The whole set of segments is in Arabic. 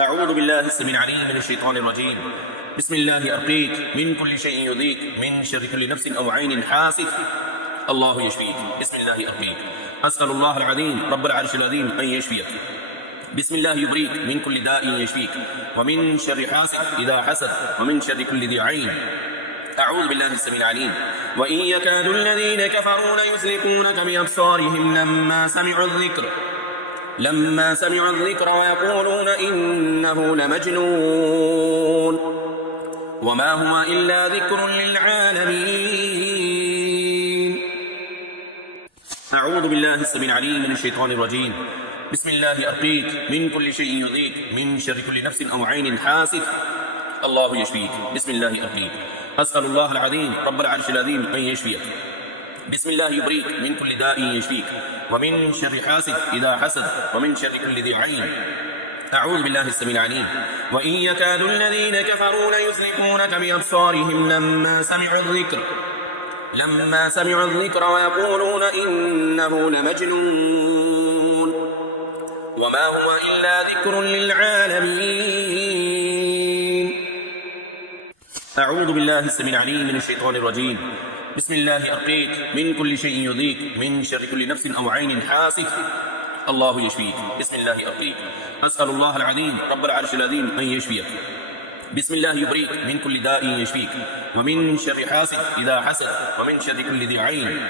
أعوذ بالله السميع العليم من الشيطان الرجيم. بسم الله أرقيك من كل شيء يؤذيك، من شر كل نفس أو عين حاسد الله يشفيك. بسم الله أرقيك. أسأل الله العظيم رب العرش العظيم أن يشفيك. بسم الله يبريك من كل داء يشفيك، ومن شر حاسد إذا حسد، ومن شر كل ذي عين. أعوذ بالله السميع العليم. وإن يكاد الذين كفروا ليزلقونك بأبصارهم لما سمعوا الذكر ويقولون إنه لمجنون وما هو إلا ذكر للعالمين. أعوذ بالله السميع العليم من الشيطان الرجيم. بسم الله أرقيك من كل شيء يؤذيك، من شر كل نفس أو عين حاسد الله يشفيك. بسم الله أرقيك. أسأل الله العظيم رب العرش العظيم أن يشفيك. بسم الله يبريك من كل داء يشفيك، ومن شر حاسد إذا حسد، ومن شر كل ذي عين. أعوذ بالله السميع العليم. وإن يكاد الذين كفروا ليزلقونك بأبصارهم لما سمعوا الذكر ويقولون إنه لمجنون وما هو إلا ذكر للعالمين. أعوذ بالله السميع العليم من الشيطان الرجيم. بسم الله أرقيك من كل شيء يؤذيك، من شر كل نفس أو عين حاسد الله يشفيك. بسم الله أرقيك. أسأل الله العظيم رب العرش العظيم أن يشفيك. بسم الله يبريك من كل داء يشفيك، ومن شر حاسد إذا حسد، ومن شر كل ذي عين.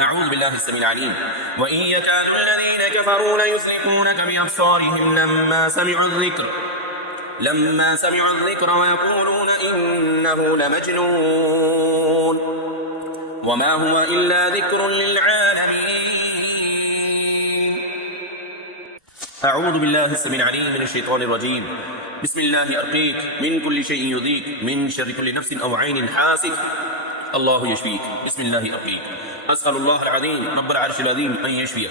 أعوذ بالله السميع العليم. وإن يكاد الذين كفروا ليزلقونك بأبصارهم لما سمعوا الذكر ويقولون إنه لمجنون وما هو إلا ذكر للعالمين. أعوذ بالله السميع العليم من الشيطان الرجيم. بسم الله أرقيك من كل شيء يؤذيك، من شر كل نفس أو عين حاسد الله يشفيك. بسم الله أرقيك. أسأل الله العظيم رب العرش العظيم أن يشفيك.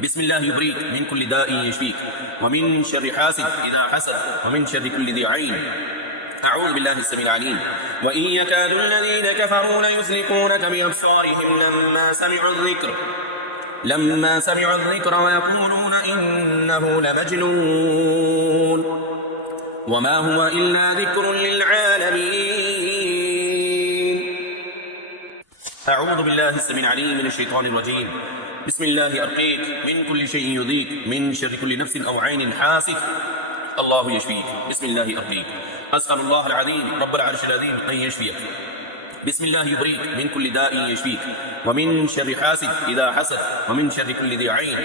بسم الله يبريك من كل داء يشفيك، ومن شر حاسد إذا حسد، ومن شر كل ذي عين. أعوذ بالله السميع العليم. وإن يكاد الذين كفروا ليزلقونك بأبصارهم لما سمعوا الذكر ويقولون إنه لمجنون وما هو إلا ذكر للعالمين. أعوذ بالله السميع العليم من الشيطان الرجيم. بسم الله أرقيك من كل شيء يؤذيك، من شر كل نفس أو عين حاسد الله يشفيك. بسم الله أرقيك. أسأل الله العظيم رب العرش العظيم أن يشفيك. بسم الله يبريك من كل داء يشفيك، ومن شر حاسد إذا حسد، ومن شر كل ذي عين.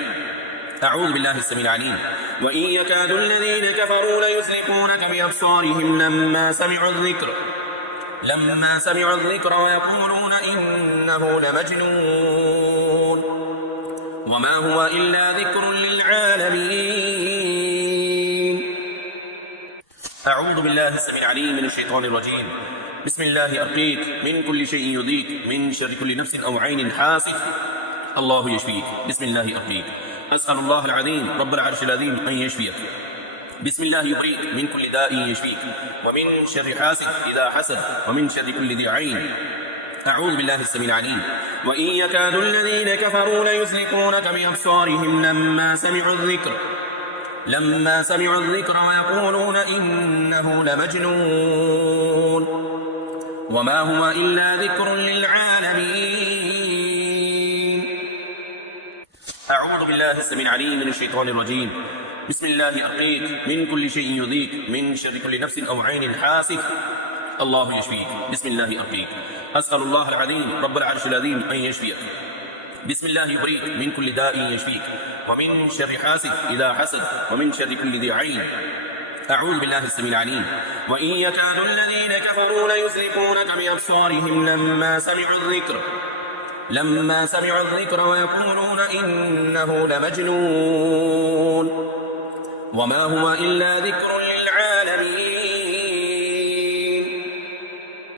أعوذ بالله السميع العليم. وإن يكاد الذين كفروا ليزلقونك بأبصارهم لما سمعوا الذكر ويقولون إنه لمجنون وما هو إلا ذكر للعالمين. أعوذ بالله السميع العليم من الشيطان الرجيم. بسم الله أرقيك من كل شيء يؤذيك، من شر كل نفس أو عين حاسد الله يشفيك. بسم الله أرقيك. أسأل الله العظيم رب العرش العظيم أن يشفيك. بسم الله يبريك من كل داء يشفيك، ومن شر حاسد إذا حسد، ومن شر كل ذي عين. أعوذ بالله السميع العليم. وإن يكاد الذين كفروا ليزلقونك بأبصارهم لما سمعوا الذكر ويقولون إنه لمجنون وما هو إلا ذكر للعالمين. أعوذ بالله السميع العليم من الشيطان الرجيم. بسم الله أرقيك من كل شيء يؤذيك، من شر كل نفس أو عين حاسد الله يشفيك. بسم الله أرقيك. أسأل الله العظيم رب العرش العظيم أن يشفيك. بسم الله يبريك من كل داء يشفيك، ومن شر حاسد إذا حسد، ومن شر كل ذي عين. أعوذ بالله السميع العليم. وإن يكاد الذين كفروا ليزلقونك بأبصارهم لما سمعوا الذكر ويقولون إنه لمجنون وما هو إلا ذكر